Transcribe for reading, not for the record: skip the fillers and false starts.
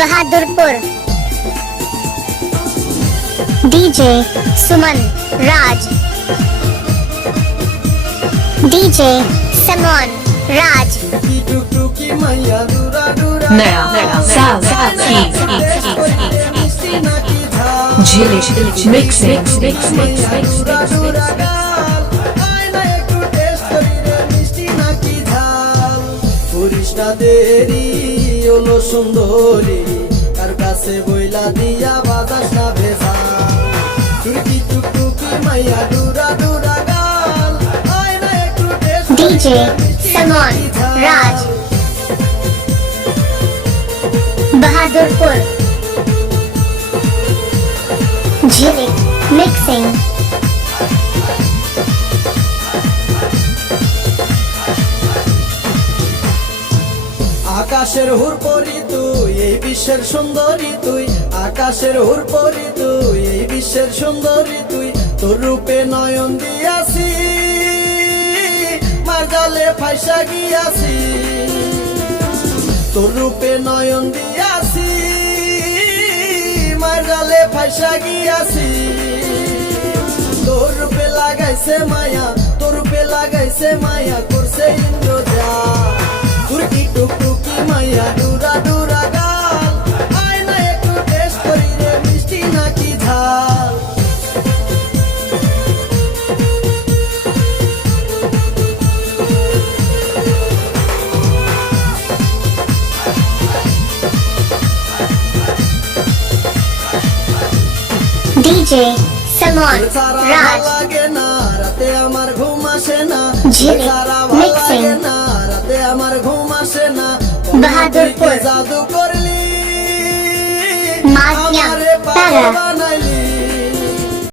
Bahadurpur DJ सुमन राज DJ समोन राज नया साल झिलिक मिक्सिंग দেরি ওলো সুন্দরী কার কাছে বইলা দিয়া বাজাস না ভেজা টুকি টুকি মাইয়া ডুরা ডুরা গাল আয় না একটু डीजे समोन राज बहादुरपुर झिलिक मिक्सिंग আকাশের হুর পরি তুই এই বিশ্বের সুন্দরী তুই আকাশের হুর পরি তুই এই বিশ্বের সুন্দরী তুই তোর রূপে নয়ন দিয়াছি মার জালে ফাইসা গিয়াছি তোর রূপে নয়ন দিয়াছি মার জালে ফাইসা গিয়াছি তোর রূপে লাগাইছে মায়া তোর রূপে লাগাইছে মায়া করছে ইন্দ্রজা টুকি টুকি মাইয়া ডুরা ডুরা গাল আয় না একটু টেস্ট করি রে মিষ্টি নাকি ঝাল डीजे समोन সারা राज লাগে না রাতে আমার ঘুম আসে না ঝিলিক সারা মিক্সিং লাগে না রাতে আমার ঘুম আসে না বাহাদুরপুর জাদু করলি মাধ্যম আমারে তারা পাগল বানাইলি